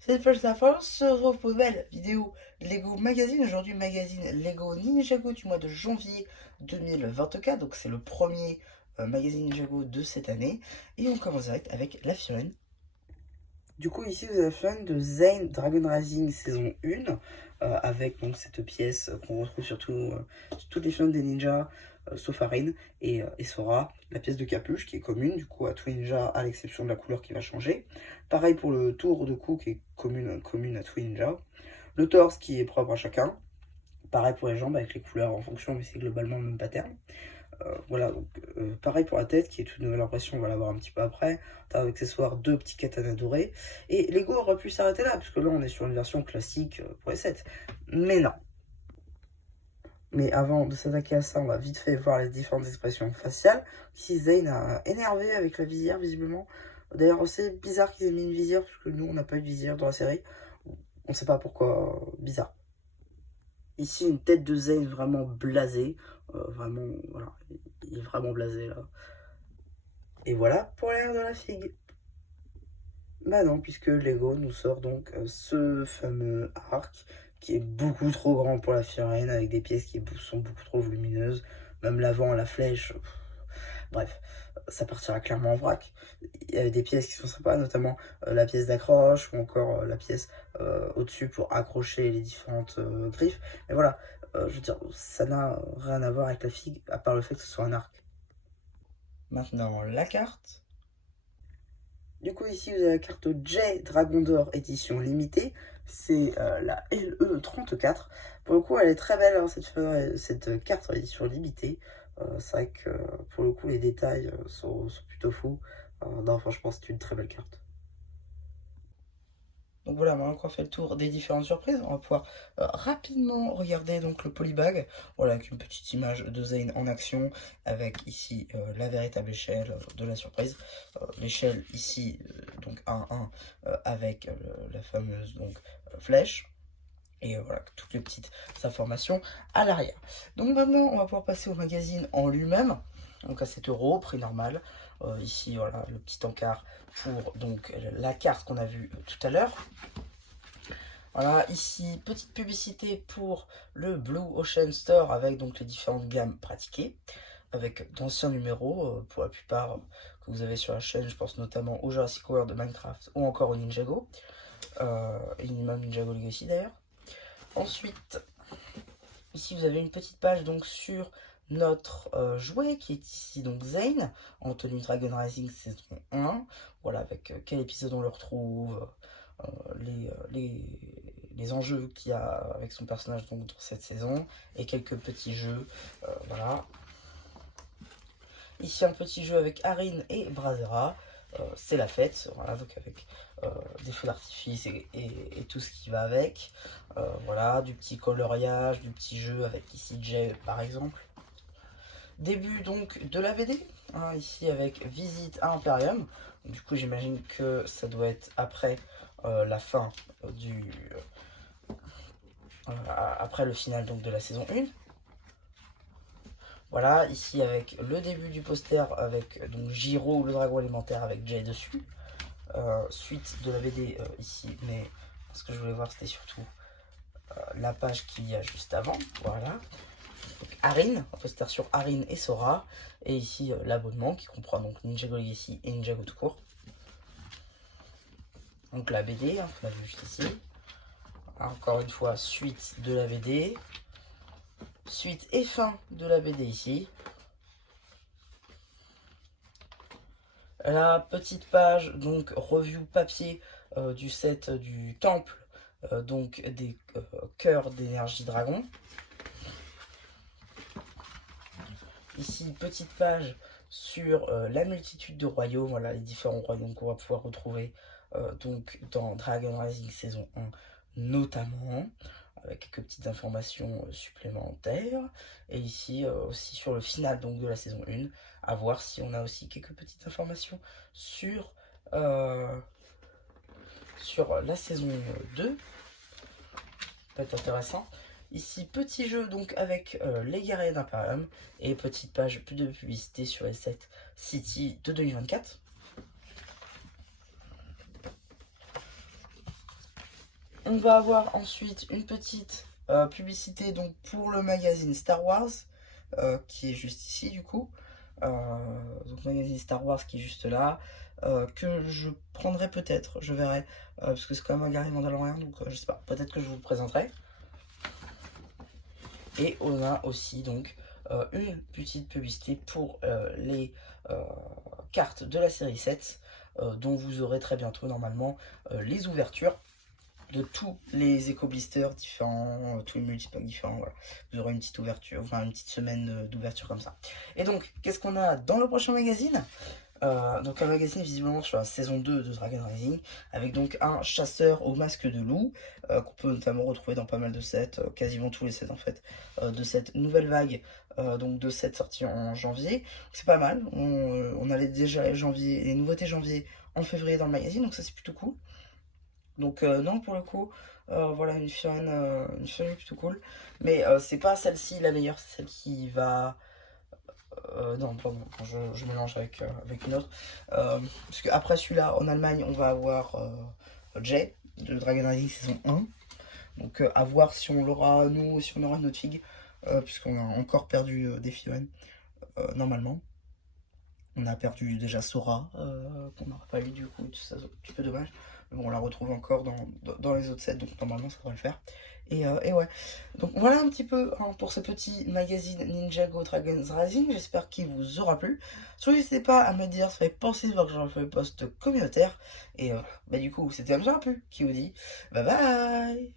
C'est pour sa force, se retrouve pour une nouvelle vidéo Lego Magazine. Aujourd'hui, magazine Lego Ninjago du mois de janvier 2024. Donc, c'est le premier magazine Ninjago de cette année. Et on commence direct avec la Fiorine. Du coup, ici, vous avez la Fiorine de Zane Dragon Rising saison 1. Avec donc cette pièce qu'on retrouve sur toutes les figurines des ninjas, sauf Arin et Sora. La pièce de capuche qui est commune du coup à tous les ninjas, à l'exception de la couleur qui va changer. Pareil pour le tour de cou qui est commune à tous les ninjas. Le torse qui est propre à chacun. Pareil pour les jambes avec les couleurs en fonction, mais c'est globalement le même pattern. Voilà, donc pareil pour la tête qui est toute nouvelle impression, on va la voir un petit peu après. T'as accessoire, deux petits katanas dorés. Et Lego aurait pu s'arrêter là, puisque là on est sur une version classique pour les 7. Mais non. Mais avant de s'attaquer à ça, on va vite fait voir les différentes expressions faciales. Ici, Zane a énervé avec la visière, visiblement. D'ailleurs, c'est bizarre qu'ils aient mis une visière, parce que nous, on n'a pas eu de visière dans la série. On sait pas pourquoi, bizarre. Ici, une tête de Zane vraiment blasée. Vraiment, voilà, il est vraiment blasé, là. Et voilà pour l'air de la figue. Bah non, puisque Lego nous sort donc ce fameux arc qui est beaucoup trop grand pour la figurine, avec des pièces qui sont beaucoup trop volumineuses, même l'avant, la flèche, bref, ça partira clairement en vrac. Il y avait des pièces qui sont sympas, notamment la pièce d'accroche ou encore la pièce au-dessus pour accrocher les différentes griffes. Mais voilà, je veux dire, ça n'a rien à voir avec la figue, à part le fait que ce soit un arc. Maintenant, la carte. Du coup, ici, vous avez la carte J Dragon d'Or édition limitée. C'est la LE34. Pour le coup, elle est très belle, hein, cette carte édition limitée. C'est vrai que pour le coup, les détails sont plutôt fous. Non, franchement, c'est une très belle carte. Donc voilà, maintenant qu'on a fait le tour des différentes surprises, on va pouvoir rapidement regarder donc le polybag. Voilà, avec une petite image de Zane en action, avec ici la véritable échelle de la surprise. L'échelle ici, donc 1-1, avec la fameuse donc, flèche. Et voilà, toutes les petites informations à l'arrière. Donc maintenant, on va pouvoir passer au magazine en lui-même. Donc à 7 €, prix normal. Ici, voilà, le petit encart pour donc la carte qu'on a vue tout à l'heure. Voilà, ici, petite publicité pour le Blue Ocean Store avec donc les différentes gammes pratiquées, avec d'anciens numéros, pour la plupart que vous avez sur la chaîne. Je pense notamment au Jurassic World de Minecraft ou encore au Ninjago, et même Ninjago Legacy d'ailleurs. Ensuite, ici vous avez une petite page donc sur notre jouet qui est ici donc Zane en tenue Dragon Rising saison 1. Voilà, avec quel épisode on le retrouve, les enjeux qu'il y a avec son personnage donc, dans cette saison et quelques petits jeux. Voilà. Ici un petit jeu avec Arin et Brazera. C'est la fête, voilà, donc avec des feux d'artifice et tout ce qui va avec. Voilà, du petit coloriage, du petit jeu avec ici Jay par exemple. Début donc de la BD, hein, ici avec Visite à Imperium. Du coup j'imagine que ça doit être après la fin après le final donc de la saison 1. Voilà, ici avec le début du poster avec donc Giro, le dragon alimentaire avec Jay dessus. Suite de la BD ici, mais ce que je voulais voir c'était surtout la page qu'il y a juste avant. Voilà. Donc, Arin, un poster sur Arin et Sora. Et ici l'abonnement qui comprend donc Ninjago Legacy et Ninjago tout court. Donc la BD, hein, qu'on a vu juste ici. Encore une fois, suite de la BD. Suite et fin de la BD ici. La petite page, donc review papier du set du temple, donc des cœurs d'énergie dragon. Ici, petite page sur la multitude de royaumes, voilà les différents royaumes qu'on va pouvoir retrouver donc dans Dragon Rising saison 1 notamment, avec quelques petites informations supplémentaires. Et ici aussi sur le final donc de la saison 1, à voir si on a aussi quelques petites informations sur, sur la saison 2. Peut être intéressant. Ici, petit jeu donc avec les guerriers d'Imperium et petite page de publicité sur les 7 City de 2024. On va avoir ensuite une petite publicité donc pour le magazine Star Wars, qui est juste ici du coup. Donc magazine Star Wars qui est juste là, que je prendrai peut-être, je verrai, parce que c'est quand même un Gary Mandalorian, donc je sais pas, peut-être que je vous le présenterai. Et on a aussi donc une petite publicité pour les cartes de la série 7, dont vous aurez très bientôt normalement les ouvertures de tous les éco-blisters différents, tous les multipacks différents, voilà. Vous aurez une petite ouverture, enfin une petite semaine d'ouverture comme ça. Et donc, qu'est-ce qu'on a dans le prochain magazine? Donc un magazine visiblement sur la saison 2 de Dragon Rising, avec donc un chasseur au masque de loup, qu'on peut notamment retrouver dans pas mal de sets, quasiment tous les sets en fait, de cette nouvelle vague, donc de sets sortis en janvier. C'est pas mal, on allait déjà janvier, les nouveautés janvier en février dans le magazine, donc ça c'est plutôt cool. Donc non, pour le coup, voilà, une Fiorine plutôt cool. Mais c'est pas celle-ci la meilleure, c'est celle qui va... non, pardon, je mélange avec une autre. Parce qu'après celui-là, en Allemagne, on va avoir Jay, de Dragon Rising saison 1. Donc à voir si on l'aura, nous, si on aura notre figue. Puisqu'on a encore perdu des Fiorines, normalement. On a perdu déjà Sora, qu'on n'aura pas eu du coup, c'est un petit peu dommage. Mais bon, on la retrouve encore dans les autres sets, donc normalement ça devrait le faire. Et ouais, donc voilà un petit peu hein, pour ce petit magazine Ninjago Dragons Rising, j'espère qu'il vous aura plu. Surtout n'hésitez pas à me dire, ça fait penser de voir que j'en fais un post communautaire. Et bah du coup, c'était un plu, qui vous dit bye bye.